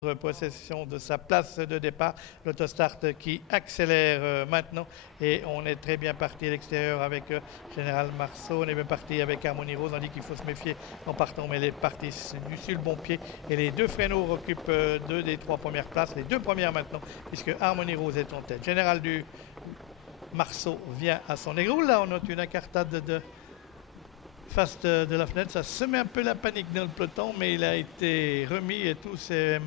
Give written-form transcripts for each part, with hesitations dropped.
possession de sa place de départ. L'autostart qui accélère maintenant et on est très bien parti à l'extérieur avec Général Marceau. On est bien parti avec Harmony Rose. On dit qu'il faut se méfier en partant, mais elle est partie sur le bon pied et les deux fréneaux occupent deux des trois premières places, les deux premières maintenant puisque Harmony Rose est en tête. Général du Marceau vient à son égrou. Là on note une incartade de face de la fenêtre, ça semet un peu la panique dans le peloton, mais il a été remis et tout s'est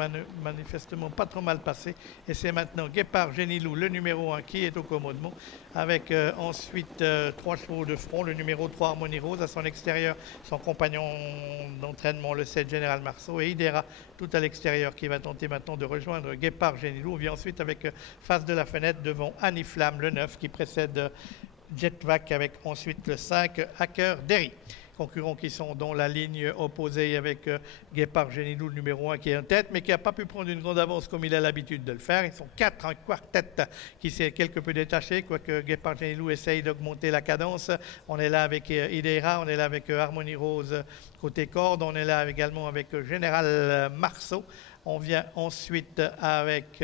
manifestement pas trop mal passé. Et c'est maintenant Guépard Génilou, le numéro 1, qui est au commandement, avec ensuite 3 chevaux de front, le numéro 3 Harmony Rose, à son extérieur, son compagnon d'entraînement, le 7 Général Marceau, et Idera, tout à l'extérieur, qui va tenter maintenant de rejoindre Guépard Génilou. On vient ensuite avec face de la fenêtre devant Annie Flamme, le 9, qui précède Jetvac avec ensuite le 5 Hacker Derry. Concurrents qui sont dans la ligne opposée avec Guépard Génilou, le numéro 1 qui est en tête, mais qui n'a pas pu prendre une grande avance comme il a l'habitude de le faire. Ils sont 4 en quartet qui s'est quelque peu détaché, quoique Guépard Génilou essaye d'augmenter la cadence. On est là avec Idera, on est là avec Harmony Rose côté corde, on est là également avec Général Marceau. On vient ensuite avec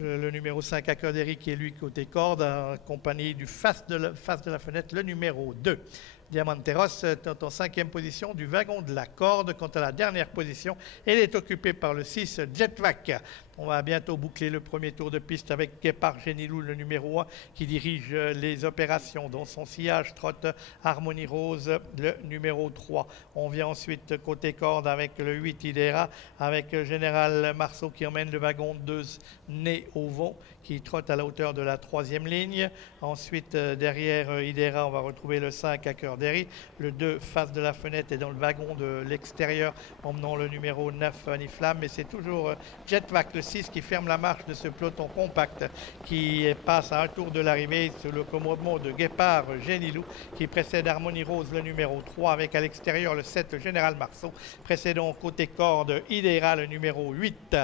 le numéro 5 Hacker Derry qui est lui côté corde, accompagné du face de la fenêtre, le numéro 2. Diamanteros est en 5e position du wagon de la corde. Quant à la dernière position, elle est occupée par le 6 Jetvac. On va bientôt boucler le premier tour de piste avec Guépard Génilou, le numéro 1, qui dirige les opérations. Dans son sillage trotte Harmony Rose, le numéro 3. On vient ensuite côté corde avec le 8 Idera, avec Général Marceau qui emmène le wagon 2 Né au vent, qui trotte à la hauteur de la 3e ligne. Ensuite, derrière Idera, on va retrouver le 5 Hacker Derry. Le 2 face de la fenêtre est dans le wagon de l'extérieur, emmenant le numéro 9 Annie Flamme. Mais c'est toujours Jetvac, le 6, qui ferme la marche de ce peloton compact qui passe à un tour de l'arrivée sous le commandement de Guépard Génilou, qui précède Harmony Rose, le numéro 3, avec à l'extérieur le 7 Général Marceau, précédant côté corde Idera, le numéro 8.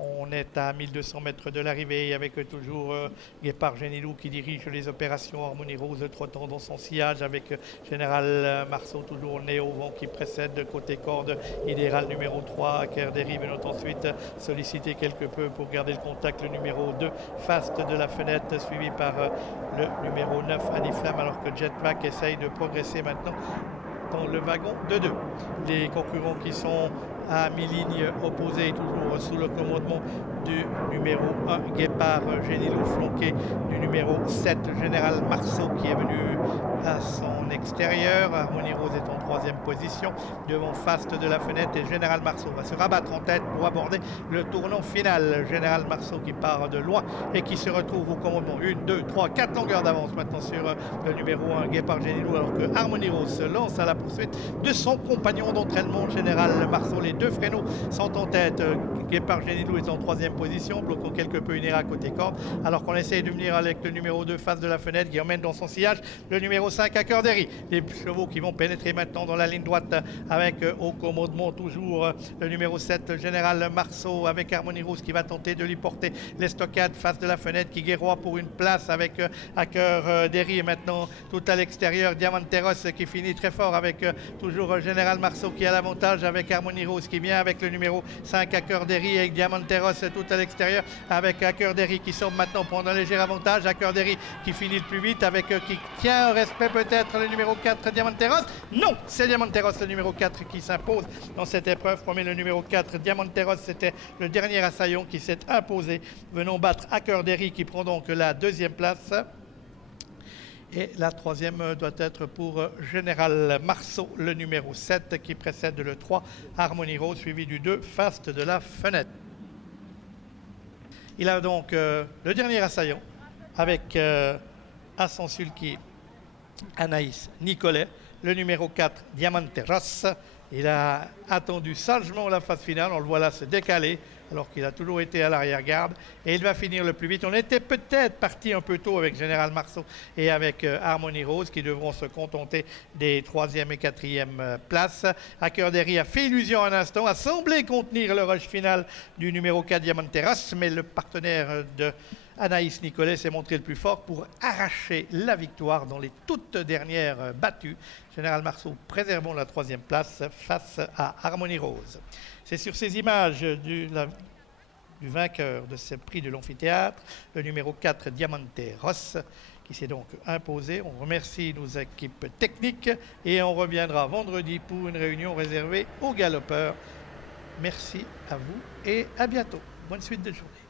On est à 1200 mètres de l'arrivée avec toujours Guépard Génilou qui dirige les opérations. Harmony Rose trottant dans son sillage avec Général Marceau toujours né au vent qui précède côté corde Idéral numéro 3. Hacker Derry venant ensuite solliciter quelque peu pour garder le contact le numéro 2 face de la fenêtre suivi par le numéro 9 Annie Flamme, alors que Jetvac essaye de progresser maintenant dans le wagon de 2. Les concurrents qui sont à mi-ligne opposée, toujours sous le commandement du numéro 1 Guépard Génilou, flanqué du numéro 7 Général Marceau qui est venu à son extérieur. Harmony Rose est en 3e position devant face de la fenêtre et Général Marceau va se rabattre en tête pour aborder le tournant final. Général Marceau qui part de loin et qui se retrouve au commandement. 1, 2, 3, 4 longueurs d'avance maintenant sur le numéro 1 Guépard Génilou, alors que Harmony Rose se lance à la poursuite de son compagnon d'entraînement Général Marceau. Les deux fréneaux sont en tête. Guépard Génilou est en 3e position, bloquant quelque peu Idera côté corde, alors qu'on essaye de venir avec le numéro 2 face de la fenêtre qui emmène dans son sillage le numéro 5 Hacker Derry. Les chevaux qui vont pénétrer maintenant dans la ligne droite avec au commandement toujours le numéro 7 Général Marceau, avec Harmony Rose qui va tenter de lui porter l'estocade face de la fenêtre qui guerroie pour une place avec Hacker Derry et maintenant tout à l'extérieur Diamanteros qui finit très fort avec toujours Général Marceau qui a l'avantage avec Harmony Rose qui vient avec le numéro 5 Hacker Derry et Diamanteros tout à l'extérieur avec Hacker Derry qui semble maintenant prendre un léger avantage. Hacker Derry qui finit le plus vite avec qui tient au respect peut-être le numéro 4 Diamanteros. Non, c'est Diamanteros le numéro 4 qui s'impose dans cette épreuve. Premier le numéro 4 Diamanteros, c'était le dernier assaillant qui s'est imposé, venant battre Hacker Derry qui prend donc la 2e place. Et la 3e doit être pour Général Marceau, le numéro 7, qui précède le 3 Harmony Rose, suivi du 2 face de la fenêtre. Il a donc le dernier assaillant avec à son sulky Anaïs Nicolet, le numéro 4 Diamanteros. Il a attendu sagement la phase finale, on le voit là se décaler alors qu'il a toujours été à l'arrière-garde et il va finir le plus vite. On était peut-être parti un peu tôt avec Général Marceau et avec Harmony Rose qui devront se contenter des 3e et 4e places. Hacker Derry a fait illusion un instant, a semblé contenir le rush final du numéro 4 Diamanteros, mais le partenaire de Anaïs Nicolet s'est montré le plus fort pour arracher la victoire dans les toutes dernières battues. Général Marceau, préservons la 3e place face à Harmonie Rose. C'est sur ces images du vainqueur de ce prix de l'amphithéâtre, le numéro 4, Diamante Ross, qui s'est donc imposé. On remercie nos équipes techniques et on reviendra vendredi pour une réunion réservée aux galopeurs. Merci à vous et à bientôt. Bonne suite de journée.